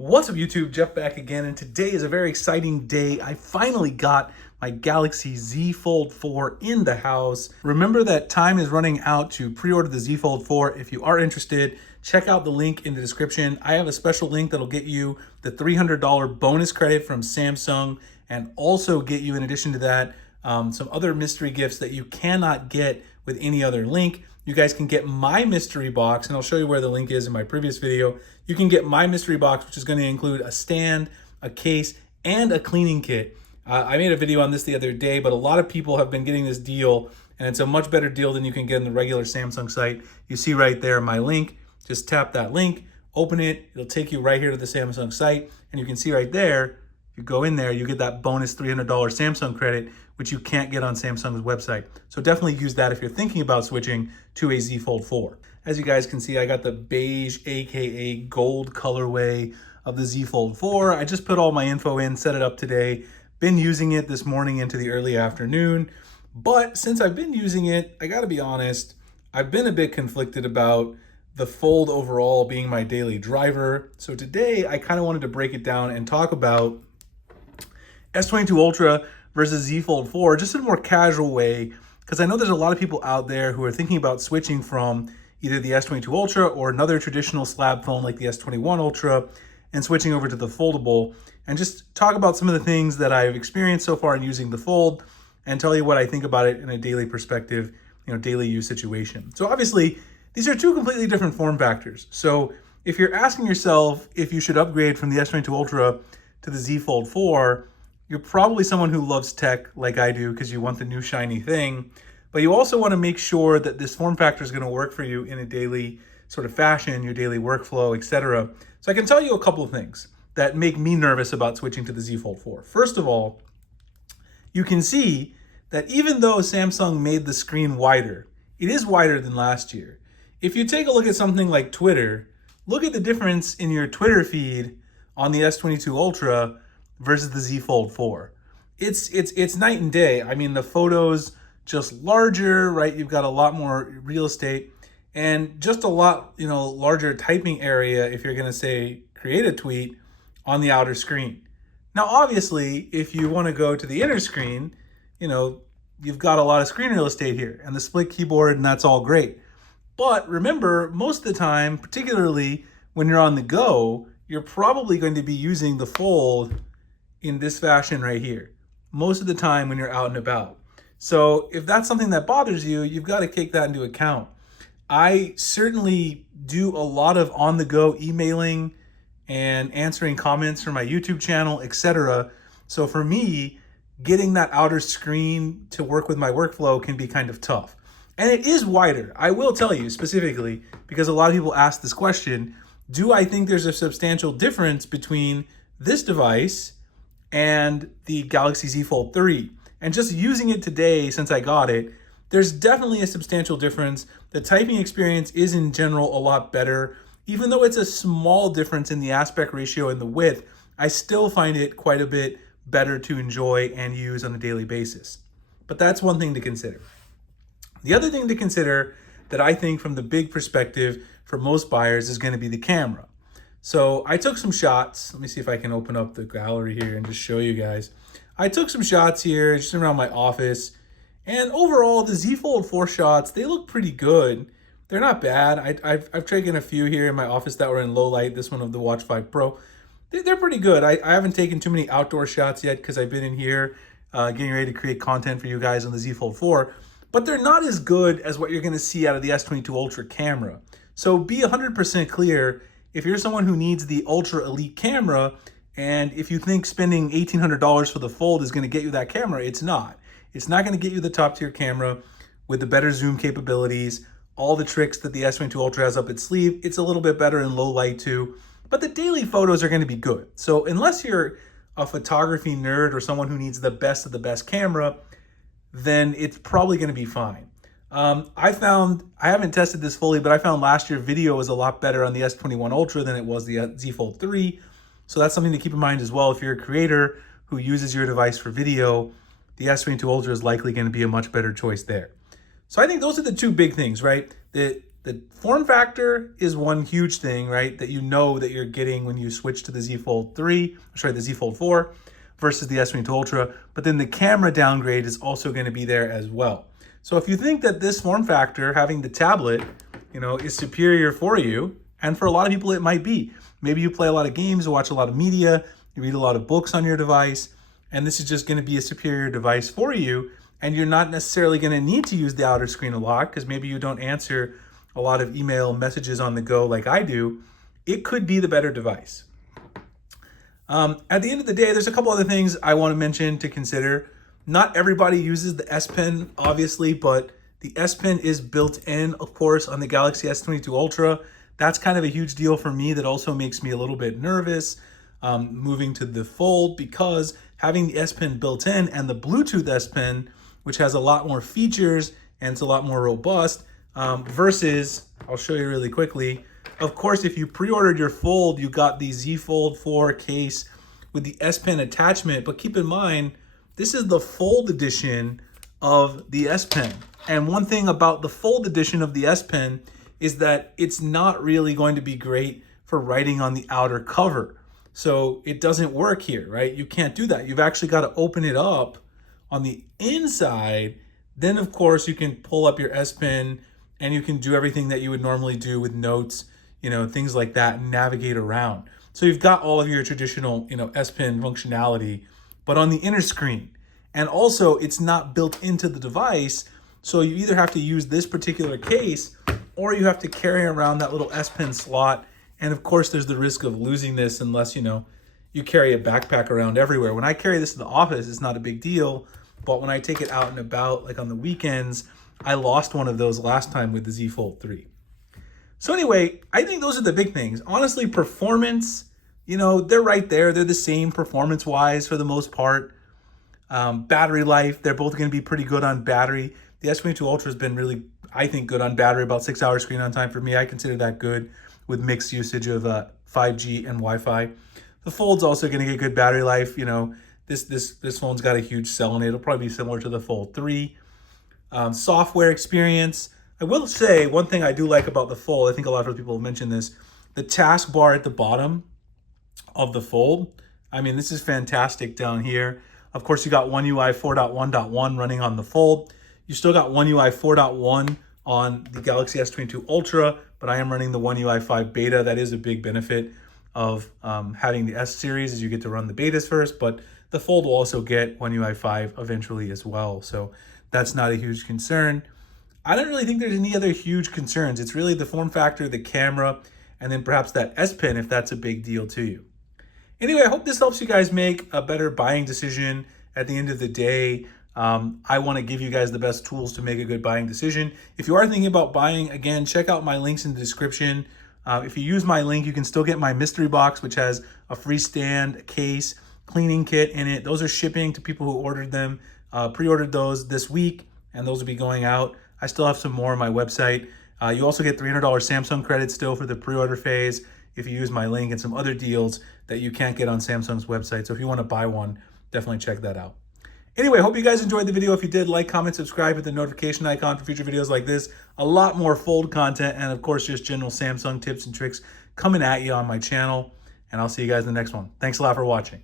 What's up YouTube, Jeff back again, and today is a very exciting day. I finally got my Galaxy Z Fold 4 in the house. Remember that time is running out to pre-order the Z Fold 4. If you are interested, check out the link in the description. I have a special link that'll get you the $300 bonus credit from Samsung and also get you, in addition to that, some other mystery gifts that you cannot get with any other link. You guys can get my mystery box, and I'll show you where the link is in my previous video. You can get my mystery box, which is going to include a stand, a case, and a cleaning kit. I made a video on this the other day, but a lot of people have been getting this deal, and it's a much better deal than you can get in the regular Samsung site. You see right there my link. Just tap that link, open it. It'll take you right here to the Samsung site, and you can see right there, you go in there, you get that bonus $300 Samsung credit, which you can't get on Samsung's website. So definitely use that if you're thinking about switching to a Z Fold 4. As you guys can see, I got the beige, AKA gold colorway of the Z Fold 4. I just put all my info in, set it up today. Been using it this morning into the early afternoon. But since I've been using it, I gotta be honest, I've been a bit conflicted about the Fold overall being my daily driver. So today I kind of wanted to break it down and talk about S22 Ultra versus Z Fold 4, just in a more casual way, because I know there's a lot of people out there who are thinking about switching from either the S22 Ultra or another traditional slab phone like the S21 Ultra and switching over to the foldable, and just talk about some of the things that I've experienced so far in using the Fold and tell you what I think about it in a daily perspective, daily use situation. So obviously, these are two completely different form factors. So if you're asking yourself if you should upgrade from the S22 Ultra to the Z Fold 4, you're probably someone who loves tech like I do because you want the new shiny thing, but you also want to make sure that this form factor is going to work for you in a daily sort of fashion, your daily workflow, etc. So I can tell you a couple of things that make me nervous about switching to the Z Fold 4. First of all, you can see that even though Samsung made the screen wider, it is wider than last year. If you take a look at something like Twitter, look at the difference in your Twitter feed on the S22 Ultra versus the Z Fold 4. It's night and day. I mean, the photos just larger, right? You've got a lot more real estate and just a lot, larger typing area if you're going to say create a tweet on the outer screen. Now, obviously, if you want to go to the inner screen, you've got a lot of screen real estate here and the split keyboard, and that's all great. But remember, most of the time, particularly when you're on the go, you're probably going to be using the Fold in this fashion right here most of the time when you're out and about. So if that's something that bothers you, you've got to take that into account. I certainly do a lot of on-the-go emailing and answering comments from my YouTube channel, etc. So for me, getting that outer screen to work with my workflow can be kind of tough. And it is wider. I will tell you specifically, because a lot of people ask this question, do I think there's a substantial difference between this device and the Galaxy Z Fold 3? And just using it today since I got it, there's definitely a substantial difference. The typing experience is in general a lot better. Even though it's a small difference in the aspect ratio and the width, I still find it quite a bit better to enjoy and use on a daily basis. But that's one thing to consider. The other thing to consider that I think from the big perspective for most buyers is going to be the camera. So I took some shots. Let me see if I can open up the gallery here and just show you guys. I took some shots here just around my office. And overall, the Z Fold 4 shots, they look pretty good. They're not bad. I've taken a few here in my office that were in low light. This one of the Watch 5 Pro. They're pretty good. I haven't taken too many outdoor shots yet because I've been in here getting ready to create content for you guys on the Z Fold 4. But they're not as good as what you're going to see out of the S22 Ultra camera. So be 100% clear. If you're someone who needs the Ultra Elite camera, and if you think spending $1,800 for the Fold is going to get you that camera, it's not. It's not going to get you the top tier camera with the better zoom capabilities, all the tricks that the S22 Ultra has up its sleeve. It's a little bit better in low light too, but the daily photos are going to be good. So unless you're a photography nerd or someone who needs the best of the best camera, then it's probably going to be fine. I haven't tested this fully, but I found last year video was a lot better on the S21 Ultra than it was the Z Fold 3. So that's something to keep in mind as well. If you're a creator who uses your device for video, the S22 Ultra is likely going to be a much better choice there. So I think those are the two big things, right? The The form factor is one huge thing, right? That you know that you're getting when you switch to the Z Fold 3, sorry, the Z Fold 4 versus the S22 Ultra. But then the camera downgrade is also going to be there as well. So if you think that this form factor, having the tablet, is superior for you, and for a lot of people it might be. Maybe you play a lot of games, watch a lot of media, you read a lot of books on your device, and this is just going to be a superior device for you, and you're not necessarily going to need to use the outer screen a lot because maybe you don't answer a lot of email messages on the go like I do. It could be the better device. At the end of the day, there's a couple other things I want to mention to consider. Not everybody uses the S Pen, obviously, but the S Pen is built in, of course, on the Galaxy S22 Ultra. That's kind of a huge deal for me. That also makes me a little bit nervous moving to the Fold, because having the S Pen built in and the Bluetooth S Pen, which has a lot more features and it's a lot more robust, versus, I'll show you really quickly. Of course, if you pre-ordered your Fold, you got the Z Fold 4 case with the S Pen attachment, but keep in mind, this is the Fold edition of the S Pen. And one thing about the Fold edition of the S Pen is that it's not really going to be great for writing on the outer cover. So it doesn't work here, right? You can't do that. You've actually got to open it up on the inside. Then, of course, you can pull up your S Pen and you can do everything that you would normally do with notes, things like that, and navigate around. So you've got all of your traditional, S Pen functionality, but on the inner screen. And also, it's not built into the device, so you either have to use this particular case or you have to carry around that little S Pen slot. And of course, there's the risk of losing this unless, you carry a backpack around everywhere. When I carry this to the office, it's not a big deal. But when I take it out and about, like on the weekends, I lost one of those last time with the Z Fold 3. So anyway, I think those are the big things. Honestly, performance, they're right there. They're the same performance-wise for the most part. Battery life, they're both going to be pretty good on battery. The S22 Ultra has been really, I think, good on battery, about 6 hours screen on time for me. I consider that good with mixed usage of 5G and Wi-Fi. The Fold's also going to get good battery life. This phone's got a huge cell in it. It'll probably be similar to the Fold 3. Software experience. I will say one thing I do like about the Fold, I think a lot of people have mentioned this, the taskbar at the bottom of the Fold. I mean, this is fantastic down here. Of course, you got One UI 4.1.1 running on the Fold. You still got One UI 4.1 on the Galaxy S22 Ultra, but I am running the One UI 5 beta. That is a big benefit of having the S series, is you get to run the betas first, but the Fold will also get One UI 5 eventually as well. So that's not a huge concern. I don't really think there's any other huge concerns. It's really the form factor, the camera, and then perhaps that S Pen if that's a big deal to you. Anyway, I hope this helps you guys make a better buying decision at the end of the day. I want to give you guys the best tools to make a good buying decision. If you are thinking about buying, again, check out my links in the description. If you use my link, you can still get my mystery box, which has a free stand, a case, cleaning kit in it. Those are shipping to people who ordered them, pre-ordered those this week, and those will be going out. I still have some more on my website. You also get $300 Samsung credits still for the pre-order phase if you use my link, and some other deals that you can't get on Samsung's website. So if you want to buy one, definitely check that out. Anyway, hope you guys enjoyed the video. If you did, like, comment, subscribe, hit the notification icon for future videos like this. A lot more Fold content, and of course, just general Samsung tips and tricks coming at you on my channel. And I'll see you guys in the next one. Thanks a lot for watching.